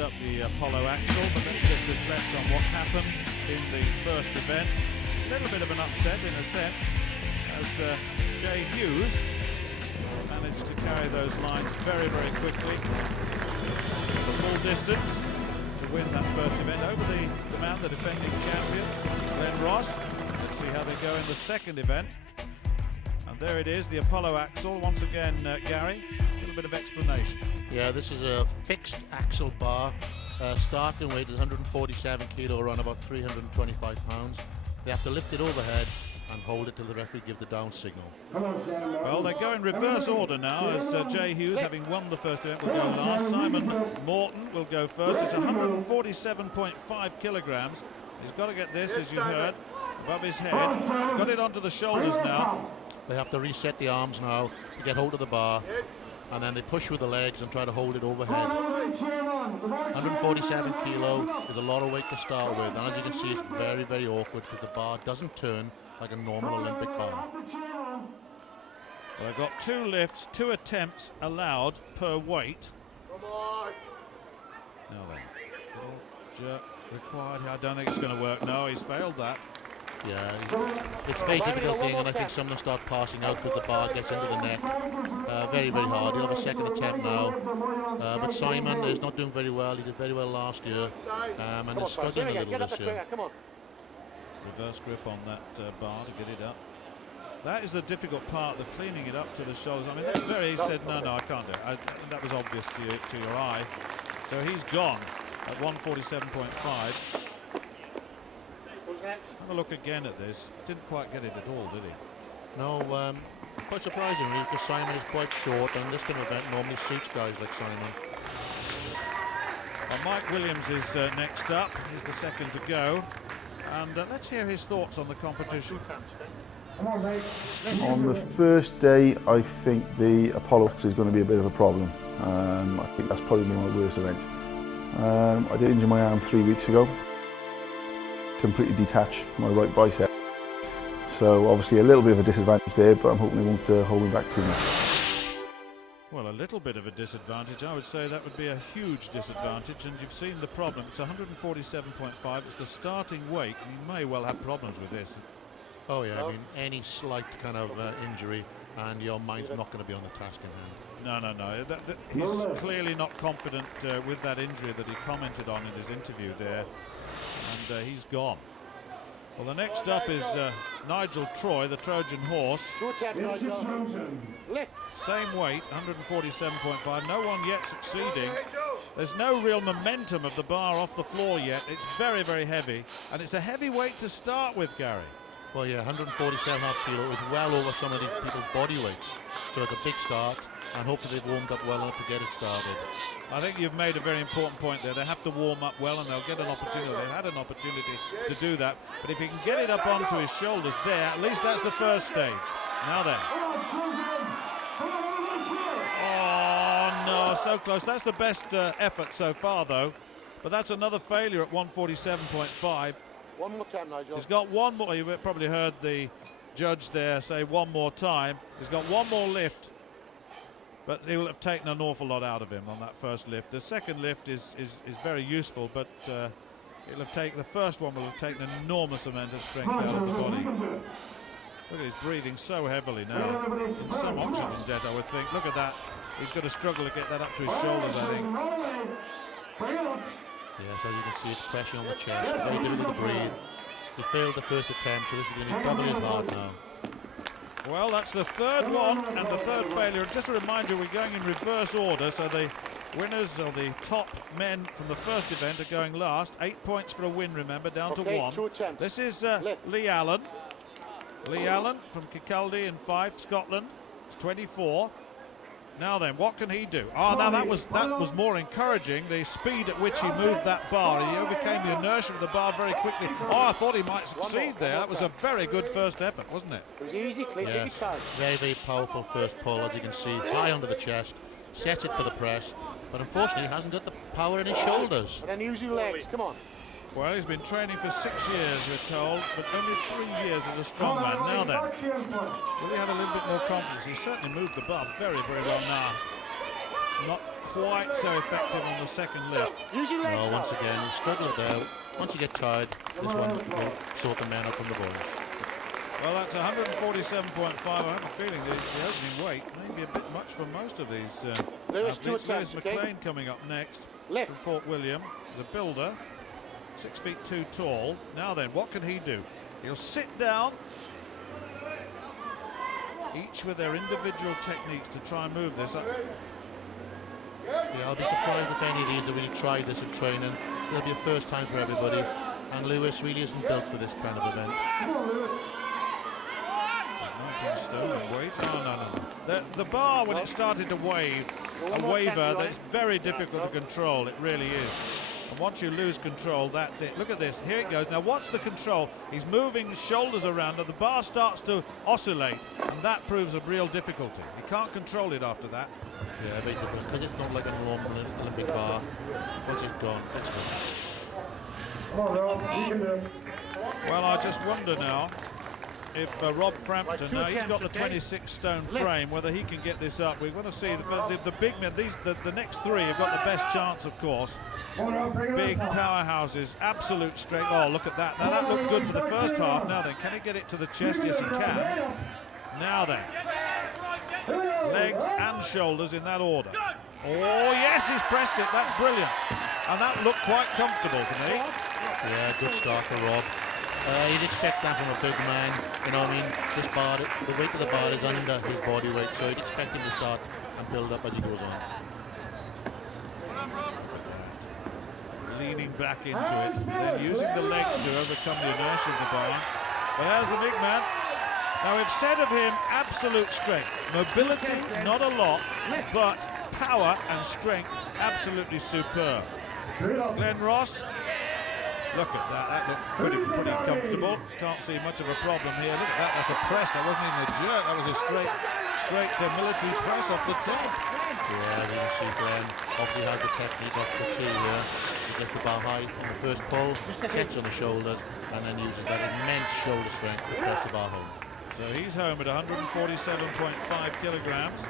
up the Apollo axle, but let's just reflect on what happened in the first event. A little bit of an upset in a sense, as Jay Hughes managed to carry those lines very, very quickly the full distance to win that first event over the man, the defending champion, Glenn Ross. Let's see how they go in the second event. And there it is, the Apollo axle. Once again, Gary, a little bit of explanation. Yeah, this is a fixed axle bar. Starting weight is 147 kilo, around about 325 pounds. They have to lift it overhead and hold it till the referee gives the down signal. Well, they go in reverse order now, as Jay Hughes, having won the first event, will go last. Simon Morton will go first. It's 147.5 kilograms. He's got to get this, as you heard, above his head. He's got it onto the shoulders now. They have to reset the arms now to get hold of the bar, and then they push with the legs and try to hold it overhead. 147 kilo is a lot of weight to start with, and as you can see, it's very, very awkward because the bar doesn't turn like a normal Olympic bar. Well, I've got 2 lifts, 2 attempts allowed per weight. Come on. Now then, jerk required. I don't think it's going to work. No, he's failed that. Yeah, it's a very difficult thing, and I think some of them start passing out because the bar gets into the neck. Very, very hard. He'll have a second attempt now. But Simon is not doing very well. He did very well last year, and is struggling a little this year. Reverse grip on that bar to get it up. That is the difficult part, the cleaning it up to the shoulders. I mean, that's he said, no, I can't do it. That was obvious to your eye. So he's gone at 147.5. Have a look again at this. Didn't quite get it at all, did he? No, quite surprisingly, because Simon is quite short, and this kind of event normally suits guys like Simon. Well, Mike Williams is next up. He's the second to go. And let's hear his thoughts on the competition. On the first day, I think the Apollo is going to be a bit of a problem. I think that's probably been my worst event. I did injure my arm 3 weeks ago. Completely detached my right bicep. So obviously a little bit of a disadvantage there, but I'm hoping it won't hold me back too much. Well, a little bit of a disadvantage. I would say that would be a huge disadvantage, and you've seen the problem. It's 147.5. It's the starting weight, and you may well have problems with this. Oh yeah, I mean, any slight kind of injury and your mind's not going to be on the task in hand. No. He's clearly not confident with that injury that he commented on in his interview there, and he's gone. Well, the next up is Nigel Troy, the Trojan horse. Same weight, 147.5. No one yet succeeding. There's no real momentum of the bar off the floor yet. It's very, very heavy, and it's a heavy weight to start with, Gary. Well, yeah, 147.5 kilo is well over some of these people's body weights. So it's a big start, and hopefully they've warmed up well enough to get it started. I think you've made a very important point there. They have to warm up well, and they'll get an opportunity. They've had an opportunity to do that. But if he can get it up onto his shoulders there, at least that's the first stage. Now then. Oh, no, so close. That's the best effort so far, though. But that's another failure at 147.5. One more time, Nigel. He's got one more. You probably heard the judge there say one more time. He's got one more lift, but he will have taken an awful lot out of him on that first lift. The second lift is very useful, but it'll have taken, the first one will have taken an enormous amount of strength out of the body. Look at he's breathing so heavily now. In some oxygen debt, I would think. Look at that. He's going to struggle to get that up to his shoulders, I think. Yes, as you can see, it's pressure on the chest. Very difficult to breathe. He failed the first attempt, so this is going to be doubly as hard now. Well, that's the third one and the third failure. Just a reminder, we're going in reverse order, so the winners, or the top men from the first event, are going last. 8 points for a win, remember, down to 1. This is Lee Allen. Lee Allen from Kirkcaldy in Fife, Scotland. It's 24. Now then, what can he do? Oh, now that was more encouraging, the speed at which he moved that bar. He overcame the inertia of the bar very quickly. Oh, I thought he might succeed there. That was a very good first effort, wasn't it? It was easy, clean, yes. Very, very powerful first pull, as you can see. High under the chest, sets it for the press, but unfortunately he hasn't got the power in his shoulders. And then use your legs, come on. Well, he's been training for 6 years, we're told, but only 3 years as a strongman. Now then, will he have a little bit more confidence? He certainly moved the bar very, very well now. Not quite so effective on the second lift. No, once again, struggled there. Once you get tired, this one will sort the men up on the ball. Well, that's 147.5. I have a feeling the opening weight may be a bit much for most of these athletes. Lewis McLean coming up next from Fort William. He's a builder, 6 feet 2 tall. Now then, what can he do? He'll sit down, each with their individual techniques to try and move this up. Yeah, I'll be surprised if any of these have really tried this in training. It'll be a first time for everybody, and Lewis really isn't built for this kind of event. 19 stone in weight. Oh, no. The bar, when it started to waver, that's very difficult to control. It really is. And once you lose control, that's it. Look at this. Here it goes. Now watch the control. He's moving his shoulders around, and the bar starts to oscillate, and that proves a real difficulty. He can't control it after that. Yeah, because it's not like a normal Olympic bar. Once it's gone, it's gone. Well, I just wonder now if Rob Frampton, now he's got the 26 stone frame, whether he can get this up. We're going to see the big men, the next three have got the best chance, of course. Big powerhouses, absolute strength. Oh, look at that. Now that looked good for the first half. Now then, can he get it to the chest? Yes, he can. Now then, legs and shoulders in that order. Oh, yes, he's pressed it. That's brilliant. And that looked quite comfortable to me. Yeah, good start for Rob. You'd expect that from a big man. You know what I mean? This bar, the weight of the bar is under his body weight, so you'd expect him to start and build up as he goes on. Leaning back into it, then using the legs to overcome the inertia of the bar. But as the big man, now we've said of him absolute strength. Mobility, not a lot, but power and strength, absolutely superb. Glenn Ross, look at that, that looked pretty comfortable. Can't see much of a problem here. Look at that, that's a press, that wasn't even a jerk, that was a straight military press off the top. Yeah, you can see Glenn obviously has the technique off the tee here. He gets the bar high on the first pull, sets on the shoulders, and then uses that immense shoulder strength to press the bar home. So he's home at 147.5 kilograms.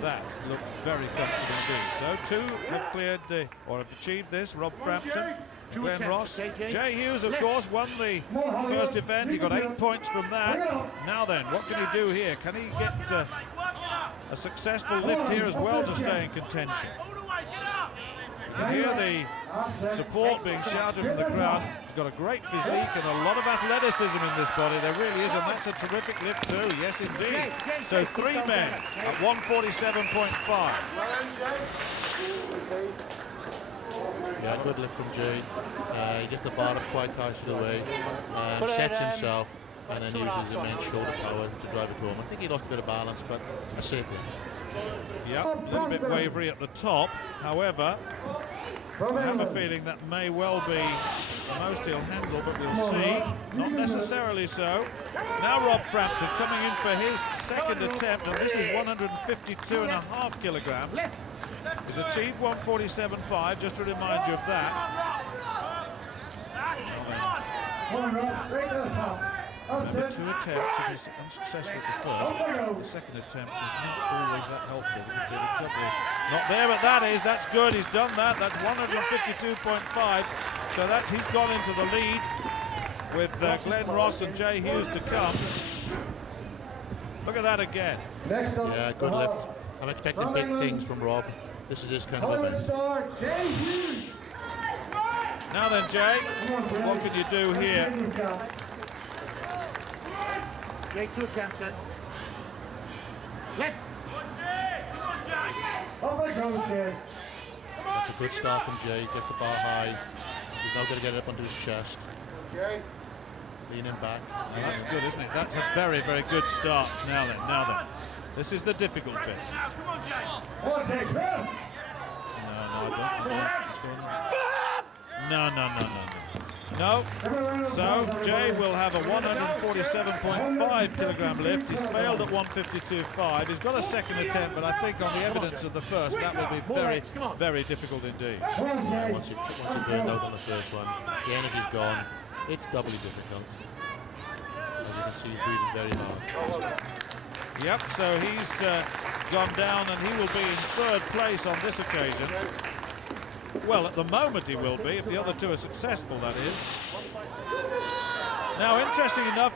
That looked very comfortable indeed. So two have cleared or have achieved this. Rob Frampton, Glenn Ross. Jay Hughes, of course, won the first event. He got 8 points from that. Now then, what can he do here? Can he get a successful lift here as well to stay in contention? You can hear the support being shouted from the crowd. He's got a great physique and a lot of athleticism in this body. There really is, and that's a terrific lift too. Yes, indeed. So three men at 147.5. Yeah, good lift from Jay. He gets the bar up quite high to the way, sets himself, and then uses immense shoulder power to drive it home. I think he lost a bit of balance, but a safe lift. Yep, a little bit wavery at the top. However, I have a feeling that may well be the most he'll handle, but we'll see. Not necessarily so. Now Rob Frampton coming in for his second attempt, and this is 152.5 kilograms. He's achieved 147.5, just to remind you of that. Remember, 2 attempts, if he's unsuccessful at the first, the second attempt is not always that helpful because the recovery not there, but that's good, he's done that, that's 152.5, so that he's gone into the lead with Glenn Ross and Jay Hughes to come. Look at that again. Yeah, good lift. I'm expecting big things from Rob. This is his kind of event. Now then, Jay, what can you do here? Jay, 2 attempts in. Left. That's a good start from Jay. Gets the bar high. He's now going to get it up onto his chest. Leaning back. And that's good, isn't it? That's a very, very good start. Now then. This is the difficult bit. No. So Jay will have a 147.5 kilogram lift. He's failed at 152.5. He's got a second attempt, but I think on the evidence of the first, that will be very, very difficult indeed. Yeah, once you burned out on the first one, the energy's gone. It's doubly difficult. As you can see, he's breathing very hard. Yep, so he's gone down, and he will be in third place on this occasion. Well, at the moment he will be, if the other two are successful, that is. Now, interesting enough,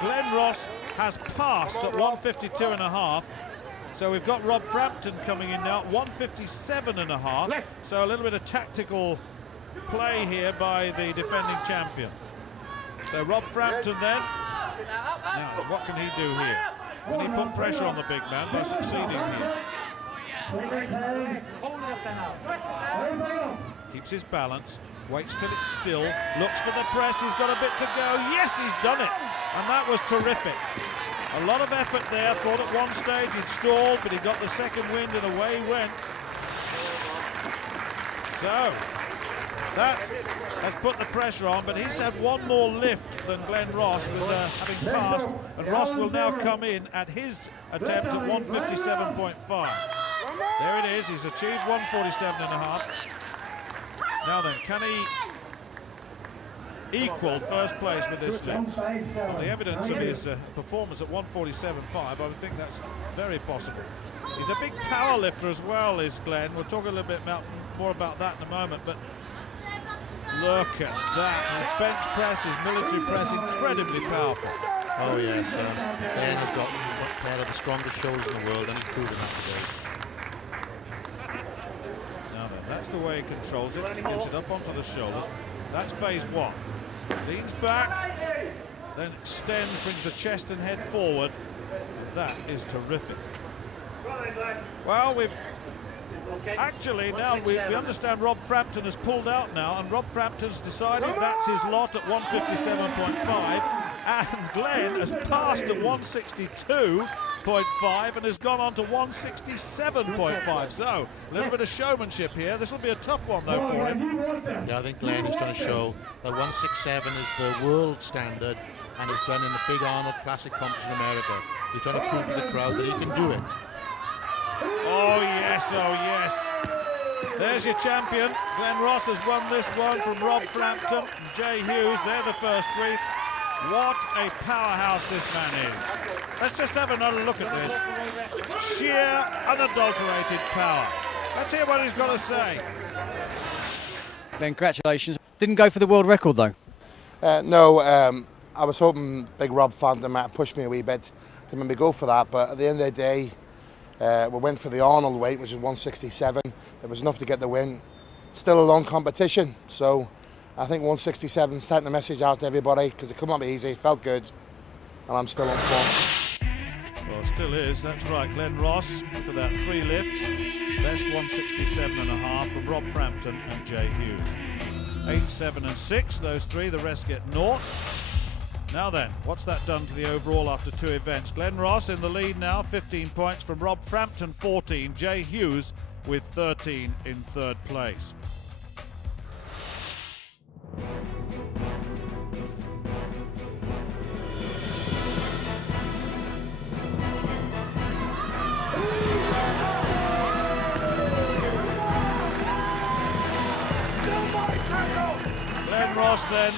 Glenn Ross has passed at 152.5. So we've got Rob Frampton coming in now at 157.5. So a little bit of tactical play here by the defending champion. So Rob Frampton then. Now, what can he do here? Can he put pressure on the big man by succeeding here? Keeps his balance, waits till it's still, looks for the press, he's got a bit to go. Yes, he's done it, and that was terrific. A lot of effort there, thought at one stage he'd stalled, but he got the second wind and away he went. So, that has put the pressure on, but he's had one more lift than Glenn Ross with having passed, and Ross will now come in at his attempt at 157.5. There it is, he's achieved 147.5. Now then, can he equal first place with this lift? Well, the evidence of his performance at 147.5, I would think that's very possible. He's a big power lifter as well, is Glenn. We'll talk a little bit more about that in a moment, but look at that. His bench press, his military press, incredibly powerful. Oh yes, Glenn has got a pair of the strongest shoulders in the world, and he's proven that today. Now then, that's the way he controls it. He gets it up onto the shoulders. That's phase one. Leans back, then extends, brings the chest and head forward. That is terrific. Well, we've actually now we understand Rob Frampton has pulled out now, and Rob Frampton's decided that's his lot at 157.5, and Glenn has passed at 162.5 and has gone on to 167.5. So a little bit of showmanship here. This will be a tough one though for him. Yeah, I think Glenn is trying to show that 167 is the world standard, and he's done in the big Arnold Classic competition in America. He's trying to prove to the crowd that he can do it. Oh yes, oh yes. There's your champion. Glenn Ross has won this one from Rob Frampton and Jay Hughes. They're the first three. What a powerhouse this man is. Let's just have another look at this. Sheer, unadulterated power. Let's hear what he's got to say. Glenn, congratulations. Didn't go for the world record though. No, I was hoping big Rob Frampton might push me a wee bit to maybe go for that, but at the end of the day, we went for the Arnold weight, which is 167. It was enough to get the win. Still a long competition, so I think 167 sent a message out to everybody because it come up easy, felt good, and I'm still on form. Well, it still is, that's right. Glenn Ross, look at that, 3 lifts. Best 167.5 from Rob Frampton and Jay Hughes. 8, 7 and 6, those 3, the rest get 0. Now then, what's that done to the overall after 2 events? Glenn Ross in the lead now, 15 points from Rob Frampton, 14. Jay Hughes with 13 in third place. Glenn Ross then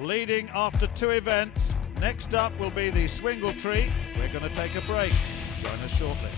leading after 2 events. Next up will be the Swingle Tree. We're going to take a break. Join us shortly.